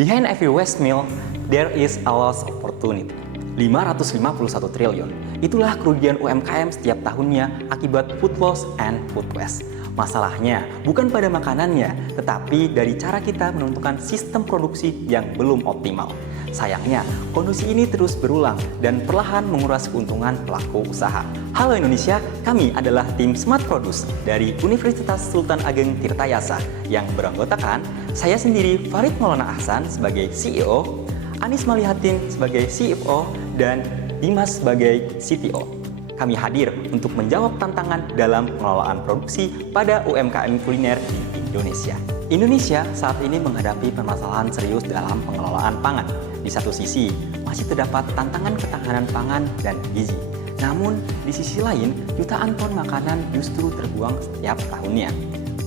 Behind every waste mill, there is a lost opportunity. 551 triliun. Itulah kerugian UMKM setiap tahunnya akibat food loss and food waste. Masalahnya bukan pada makanannya, tetapi dari cara kita menentukan sistem produksi yang belum optimal. Sayangnya, kondisi ini terus berulang dan perlahan menguras keuntungan pelaku usaha. Halo Indonesia, kami adalah tim Smart Produce dari Universitas Sultan Ageng Tirtayasa yang beranggotakan saya sendiri Farid Maulana Ahsan sebagai CEO, Anis Malihatin sebagai CFO, dan Dimas sebagai CTO. Kami hadir untuk menjawab tantangan dalam pengelolaan produksi pada UMKM kuliner di Indonesia. Indonesia saat ini menghadapi permasalahan serius dalam pengelolaan pangan. Di satu sisi, masih terdapat tantangan ketahanan pangan dan gizi. Namun, di sisi lain, jutaan ton makanan justru terbuang setiap tahunnya.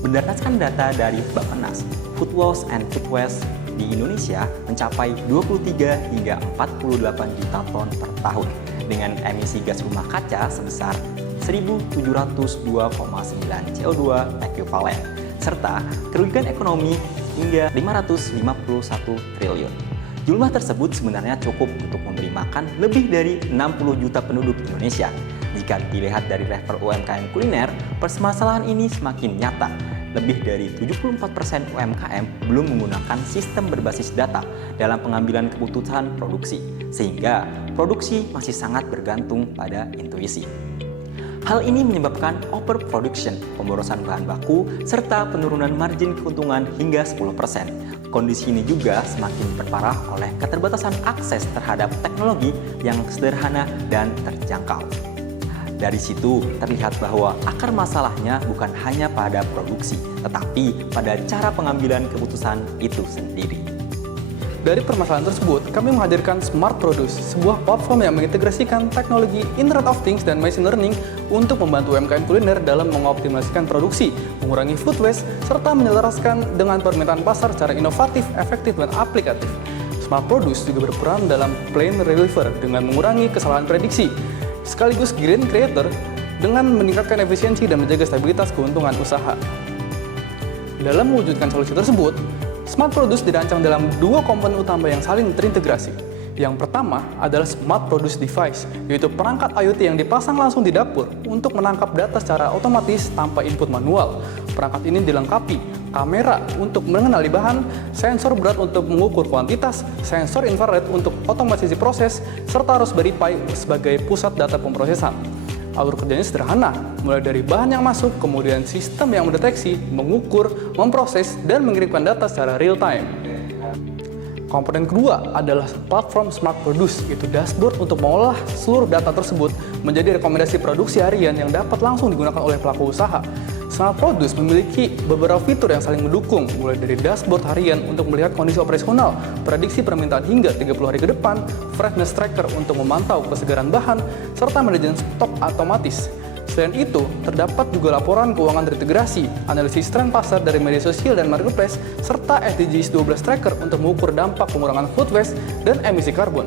Berdasarkan data dari Bappenas, food loss and food waste di Indonesia mencapai 23 hingga 48 juta ton per tahun dengan emisi gas rumah kaca sebesar 1.702,9 CO2 ekuivalen serta kerugian ekonomi hingga 551 triliun. Jumlah tersebut sebenarnya cukup untuk memberi makan lebih dari 60 juta penduduk Indonesia. Jika dilihat dari level UMKM kuliner, permasalahan ini semakin nyata. Lebih dari 74% UMKM belum menggunakan sistem berbasis data dalam pengambilan keputusan produksi, sehingga produksi masih sangat bergantung pada intuisi. Hal ini menyebabkan overproduction, pemborosan bahan baku, serta penurunan margin keuntungan hingga 10%. Kondisi ini juga semakin diperparah oleh keterbatasan akses terhadap teknologi yang sederhana dan terjangkau. Dari situ terlihat bahwa akar masalahnya bukan hanya pada produksi, tetapi pada cara pengambilan keputusan itu sendiri. Dari permasalahan tersebut, kami menghadirkan Smart Produce, sebuah platform yang mengintegrasikan teknologi Internet of Things dan Machine Learning untuk membantu UMKM kuliner dalam mengoptimalisasikan produksi, mengurangi food waste, serta menyelaraskan dengan permintaan pasar secara inovatif, efektif, dan aplikatif. Smart Produce juga berperan dalam Plan Reliever dengan mengurangi kesalahan prediksi, sekaligus Green Creator dengan meningkatkan efisiensi dan menjaga stabilitas keuntungan usaha. Dalam mewujudkan solusi tersebut, Smart Produce dirancang dalam dua komponen utama yang saling terintegrasi. Yang pertama adalah Smart Produce Device, yaitu perangkat IoT yang dipasang langsung di dapur untuk menangkap data secara otomatis tanpa input manual. Perangkat ini dilengkapi kamera untuk mengenali bahan, sensor berat untuk mengukur kuantitas, sensor infrared untuk otomatisasi proses, serta Raspberry Pi sebagai pusat data pemrosesan. Alur kerjanya sederhana, mulai dari bahan yang masuk, kemudian sistem yang mendeteksi, mengukur, memproses, dan mengirimkan data secara real time. Komponen kedua adalah platform Smart Produce, yaitu dashboard untuk mengolah seluruh data tersebut menjadi rekomendasi produksi harian yang dapat langsung digunakan oleh pelaku usaha. Smart Produce memiliki beberapa fitur yang saling mendukung, mulai dari dashboard harian untuk melihat kondisi operasional, prediksi permintaan hingga 30 hari ke depan, freshness tracker untuk memantau kesegaran bahan, serta manajemen stok otomatis. Selain itu, terdapat juga laporan keuangan terintegrasi, analisis tren pasar dari media sosial dan marketplace, serta SDGs 12 tracker untuk mengukur dampak pengurangan food waste dan emisi karbon.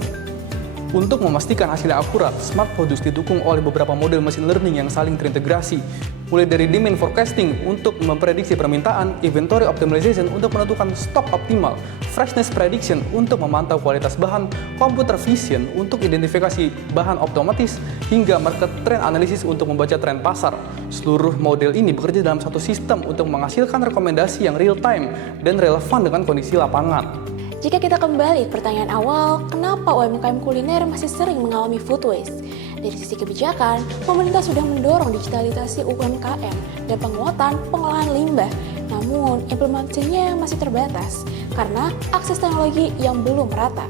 Untuk memastikan hasilnya akurat, Smart Produce didukung oleh beberapa model machine learning yang saling terintegrasi, mulai dari demand forecasting untuk memprediksi permintaan, inventory optimization untuk menentukan stok optimal, freshness prediction untuk memantau kualitas bahan, computer vision untuk identifikasi bahan otomatis, hingga market trend analysis untuk membaca tren pasar. Seluruh model ini bekerja dalam satu sistem untuk menghasilkan rekomendasi yang real time dan relevan dengan kondisi lapangan. Jika kita kembali ke pertanyaan awal, kenapa UMKM kuliner masih sering mengalami food waste? Dari sisi kebijakan, pemerintah sudah mendorong digitalisasi UMKM dan penguatan pengolahan limbah. Namun, implementasinya masih terbatas karena akses teknologi yang belum merata.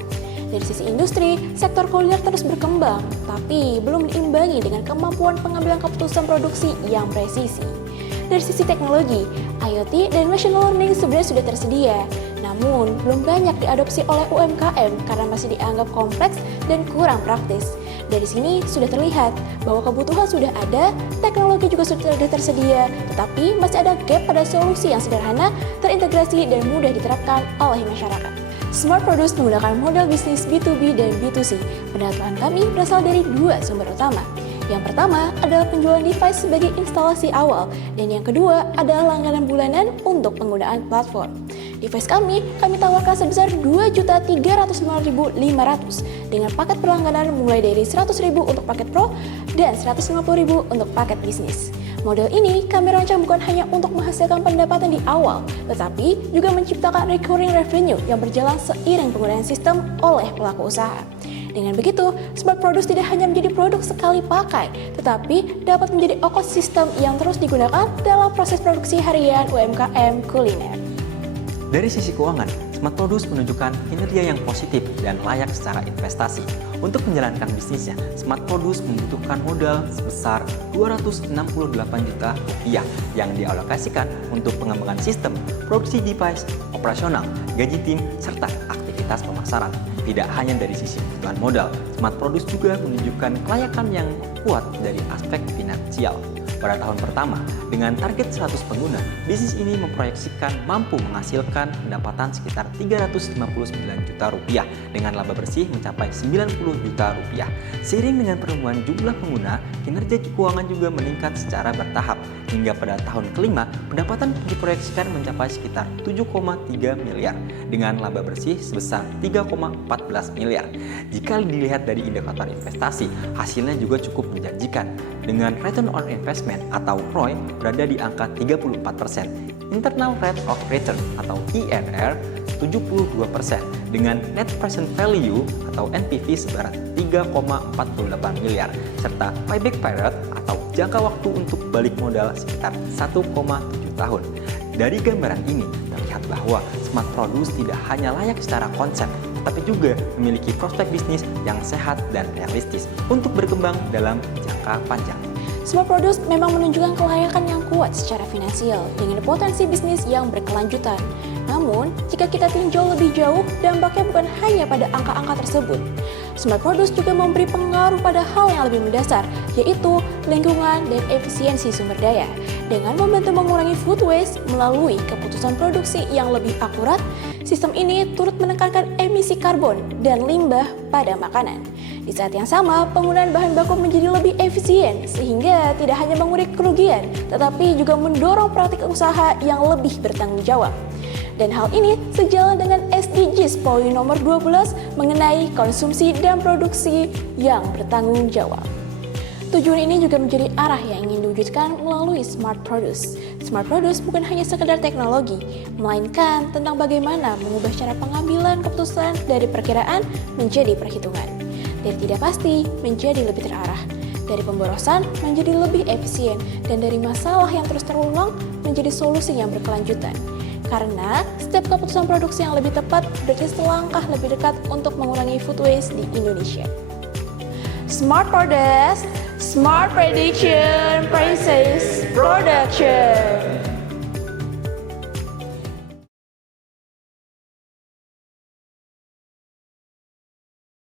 Dari sisi industri, sektor kuliner terus berkembang, tapi belum diimbangi dengan kemampuan pengambilan keputusan produksi yang presisi. Dari sisi teknologi, IoT dan machine learning sebenarnya sudah tersedia, namun belum banyak diadopsi oleh UMKM karena masih dianggap kompleks dan kurang praktis. Dari sini sudah terlihat bahwa kebutuhan sudah ada, teknologi juga sudah tersedia, tetapi masih ada gap pada solusi yang sederhana, terintegrasi, dan mudah diterapkan oleh masyarakat. Smart Produce menggunakan model bisnis B2B dan B2C. Pendapatan kami berasal dari dua sumber utama. Yang pertama adalah penjualan device sebagai instalasi awal, dan yang kedua adalah langganan bulanan untuk penggunaan platform. Di Device kami tawarkan sebesar Rp2.305.500 dengan paket berlangganan mulai dari Rp100.000 untuk paket Pro dan Rp150.000 untuk paket bisnis. Model ini kami rancang bukan hanya untuk menghasilkan pendapatan di awal, tetapi juga menciptakan recurring revenue yang berjalan seiring penggunaan sistem oleh pelaku usaha. Dengan begitu, Smart Produce tidak hanya menjadi produk sekali pakai, tetapi dapat menjadi ekosistem yang terus digunakan dalam proses produksi harian UMKM kuliner. Dari sisi keuangan, Smart Produce menunjukkan kinerja yang positif dan layak secara investasi. Untuk menjalankan bisnisnya, Smart Produce membutuhkan modal sebesar Rp268 juta yang dialokasikan untuk pengembangan sistem, produksi device, operasional, gaji tim, serta aktivitas pemasaran. Tidak hanya dari sisi kebutuhan modal, Smart Produce juga menunjukkan kelayakan yang kuat dari aspek finansial. Pada tahun pertama, dengan target 100 pengguna, bisnis ini memproyeksikan mampu menghasilkan pendapatan sekitar Rp359 juta dengan laba bersih mencapai Rp90 juta. Seiring dengan pertumbuhan jumlah pengguna, kinerja keuangan juga meningkat secara bertahap. Hingga pada tahun kelima, pendapatan diproyeksikan mencapai sekitar 7,3 miliar dengan laba bersih sebesar 3,14 miliar. Jika dilihat dari indikator investasi, hasilnya juga cukup menjanjikan dengan return on investment atau ROI berada di angka 34%, internal rate of return atau IRR 72% dengan net present value atau NPV seberat 3,48 miliar serta payback period atau jangka waktu untuk balik modal sekitar 1,7 tahun. Dari gambaran ini terlihat bahwa Smart Produce tidak hanya layak secara konsep, tapi juga memiliki prospek bisnis yang sehat dan realistis untuk berkembang dalam jangka panjang. Smart Produce memang menunjukkan kelayakan yang kuat secara finansial dengan potensi bisnis yang berkelanjutan. Namun, jika kita tinjau lebih jauh, dampaknya bukan hanya pada angka-angka tersebut. Smart Produce juga memberi pengaruh pada hal yang lebih mendasar, yaitu lingkungan dan efisiensi sumber daya. Dengan membantu mengurangi food waste melalui keputusan produksi yang lebih akurat, sistem ini turut menekankan emisi karbon dan limbah pada makanan. Di saat yang sama, penggunaan bahan baku menjadi lebih efisien sehingga tidak hanya mengurangi kerugian, tetapi juga mendorong praktik usaha yang lebih bertanggung jawab. Dan hal ini sejalan dengan SDGs poin nomor 12 mengenai konsumsi dan produksi yang bertanggung jawab. Tujuan ini juga menjadi arah yang ingin diwujudkan melalui Smart Produce. Smart Produce bukan hanya sekedar teknologi, melainkan tentang bagaimana mengubah cara pengambilan keputusan dari perkiraan menjadi perhitungan. Dari tidak pasti menjadi lebih terarah, dari pemborosan menjadi lebih efisien, dan dari masalah yang terus terulang menjadi solusi yang berkelanjutan. Karena setiap keputusan produksi yang lebih tepat berarti selangkah lebih dekat untuk mengurangi food waste di Indonesia. Smart Produce, Smart Prediction Present.